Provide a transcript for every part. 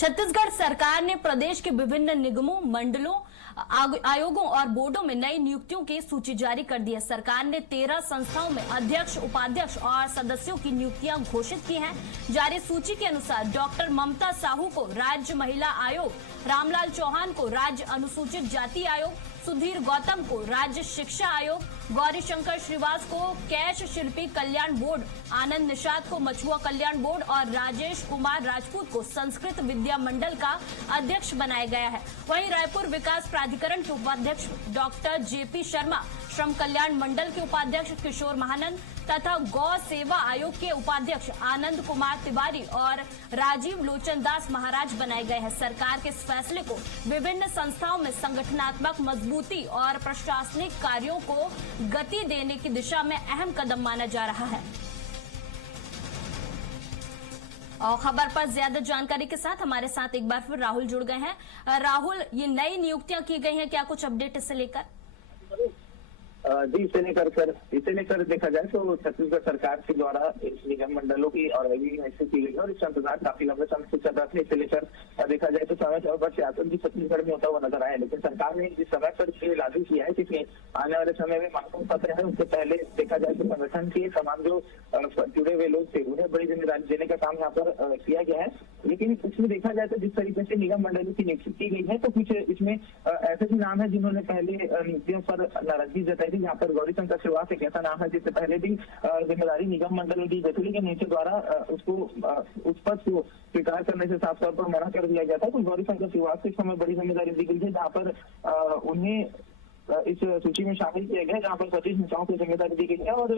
छत्तीसगढ़ सरकार ने प्रदेश के विभिन्न निगमों, मंडलों, आयोगों और बोर्डों में नई नियुक्तियों की सूची जारी कर दी है। सरकार ने 13 संस्थाओं में अध्यक्ष, उपाध्यक्ष और सदस्यों की नियुक्तियां घोषित की हैं। जारी सूची के अनुसार डॉक्टर ममता साहू को राज्य महिला आयोग, रामलाल चौहान को राज्य अनुसूचित जाति आयोग, सुधीर गौतम को राज्य शिक्षा आयोग, गौरीशंकर श्रीवास को कैश शिल्पी कल्याण बोर्ड, आनंद निषाद को मछुआ कल्याण बोर्ड और राजेश कुमार राजपूत को संस्कृत विद्या मंडल का अध्यक्ष बनाया गया है। वहीं रायपुर विकास प्राधिकरण के उपाध्यक्ष डॉक्टर जेपी शर्मा, श्रम कल्याण मंडल के उपाध्यक्ष किशोर महानंद तथा गौ सेवा आयोग के उपाध्यक्ष आनंद कुमार तिवारी और राजीव लोचन दास महाराज बनाए गए हैं। सरकार के इस फैसले को विभिन्न संस्थाओं में संगठनात्मक मजबूती और प्रशासनिक कार्यों को गति देने की दिशा में अहम कदम माना जा रहा है। और खबर पर ज्यादा जानकारी के साथ हमारे साथ एक बार फिर राहुल जुड़ गए हैं। राहुल, ये नई नियुक्तियां की गई हैं, क्या कुछ अपडेट इससे लेकर? जी, इसे लेकर देखा जाए तो छत्तीसगढ़ सरकार के द्वारा इस निगम मंडलों की और नियुक्ति की गई है और इसका इंतजार काफी लंबे समय से चल रहा था। इसे लेकर देखा जाए तो समय पर सियासत भी छत्तीसगढ़ में होता हुआ नजर आया, लेकिन सरकार ने जिस समय पर इसे लागू किया है कि आने वाले समय में मांग पत्र है, उससे पहले देखा जाए तो संगठन के तमाम जो जुड़े हुए लोग थे उन्हें बड़ी जिम्मेदारी देने का काम यहाँ पर किया गया है। लेकिन इसमें देखा जाए तो जिस तरीके से निगम मंडलों की नियुक्ति की गई है तो कुछ इसमें ऐसे भी नाम है जिन्होंने पहले नियुक्तियों पर नाराजगी जताई थी। यहाँ पर गौरीशंकर श्रीवास एक ऐसा नाम है जिससे पहले भी जिम्मेदारी निगम मंडल दी गई थी, लेकिन नीचे द्वारा उसको उस पद को स्वीकार करने से साफ तौर पर मना कर दिया गया था। तो गौरीशंकर श्रीवास को इस समय बड़ी जिम्मेदारी दी गई थी, जहाँ पर उन्हें इस सूची में शामिल किया गया, जहाँ पर 25 नेताओं को जिम्मेदारी दी गई है और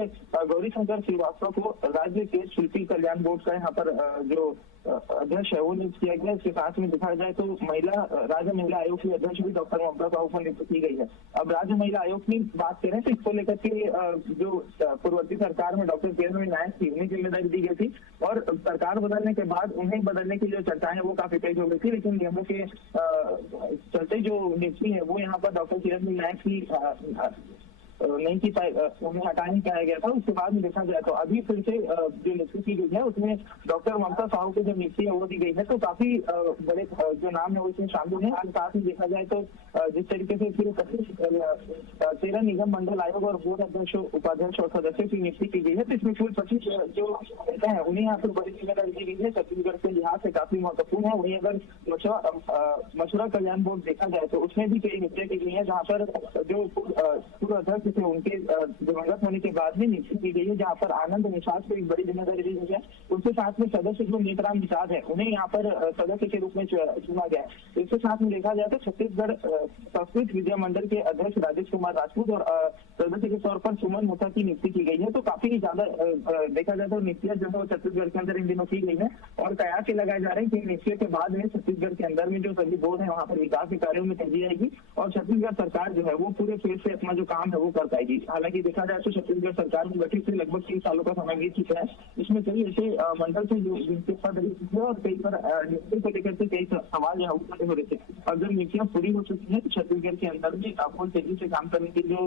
गौरीशंकर श्रीवास्तव को राज्य के शिल्पी कल्याण बोर्ड का यहाँ पर जो अध्यक्ष है वो नियुक्त किया गया। इसके साथ में देखा जाए तो राज्य महिला आयोग की अध्यक्ष भी डॉक्टर ममता साहू को नियुक्त की गई है। अब राज्य महिला आयोग की बात करें तो इसको लेकर के जो पूर्ववर्ती सरकार में डॉक्टर किरण नायक थी उन्हें जिम्मेदारी दी गई थी और सरकार बदलने के बाद उन्हें बदलने की जो चर्चाएं वो काफी तेज हो गई थी, लेकिन नियमों के चलते जो नियुक्ति है वो यहाँ पर डॉक्टर किरण नायक की नहीं की उन्हें हटा नहीं पाया गया था। उसके बाद में देखा जाए तो अभी फिर से जो नियुक्ति की गई है उसमें डॉक्टर ममता साहू को जो नियुक्ति है वो दी गई है, तो काफी बड़े जो नाम है वो इसमें शामिल है। साथ ही देखा जाए तो जिस तरीके से फिर 13 निगम मंडल आयोग और बोर्ड अध्यक्ष, उपाध्यक्ष और सदस्य की नियुक्ति की गई है, तो इसमें कुल 25 जो नेता है उन्हें यहाँ पर बड़ी जिम्मेदारी दी गई है। छत्तीसगढ़ के लिहाज से काफी महत्वपूर्ण है। वहीं अगर मछुआ कल्याण बोर्ड देखा जाए तो उसमें भी कई नियुक्तियां की गई है, जहाँ पर जो पूर्व अध्यक्ष थे उनके दिवंगत होने के बाद भी नियुक्ति की गई है, जहाँ पर आनंद निषाद को एक बड़ी जिम्मेदारी दी गई है। उनके साथ में सदस्य जो नेतराम निषाद है उन्हें यहाँ पर सदस्य के रूप में चुना गया है। इसके साथ में देखा जाए तो छत्तीसगढ़ संस्कृत विद्या मंडल के अध्यक्ष राजेश कुमार राजपूत और सदस्य के तौर पर सुमन मोता की नियुक्ति की गई है। तो काफी ज्यादा देखा जाए तो नियुक्तियां जो है छत्तीसगढ़ के अंदर इन दिनों की गई है और कयास के लगाए जा रहे हैं कि नियुक्तियों के बाद में छत्तीसगढ़ के अंदर में जो सभी बोर्ड है वहाँ पर विकास के कार्यों में तेजी आएगी और छत्तीसगढ़ सरकार जो है वो पूरे फेज से अपना जो काम है वो कर पाएगी। हालांकि देखा जाए तो छत्तीसगढ़ सरकार की गठित से लगभग 3 सालों का समय बीत चुका है। इसमें कई ऐसे मंडल थे जो जिनके पद रहे और कई पर नियुक्ति को लेकर के कई सवाल यहाँ खड़े हो रहे थे। अब जब नियुक्तियां पूरी हो चुकी है तो छत्तीसगढ़ के अंदर भी आपको तेजी से काम करने की जो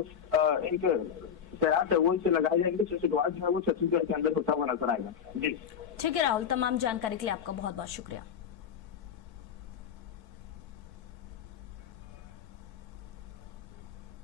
एक प्रयास है वो इसे लगाए जाएंगे, जो शुरुआत है वो छत्तीसगढ़ के अंदर होता हुआ नजर आएगा। जी ठीक है राहुल, तमाम जानकारी के लिए आपका बहुत बहुत शुक्रिया।